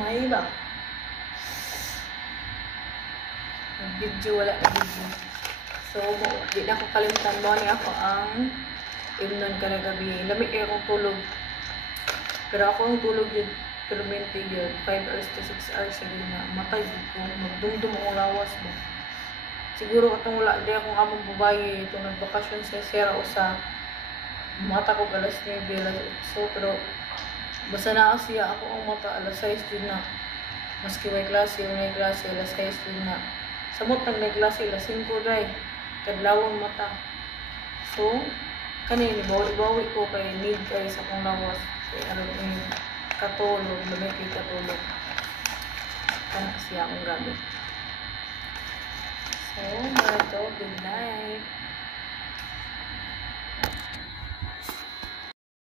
May ba? Nag-video, wala na video. So, di na ako kalimutan mo niya ako ang imnon ka na gabi. Lamig kayo akong tulog. Pero ako ang tulog yun, permanente yun. 5 hours to 6 hours yun na matay ko. Magdumdum akong lawas mo. Siguro itong wala di akong among babae. Itong nagbakasyon sa Sierra Usa. Mata ko alas 9, alas 8. Pero basta na siya ako ang mata alas 6 yun na. Maski may klase, may klase alas 6 yun na. Samot nag may klase alas 5 day. Kadlawang mata. So, kanini, bawi ko kay need kay sa kong lawas. Kaya ano yung katulog, lamig kay katulog. Kana siya akong gamit. So, mga to, good night.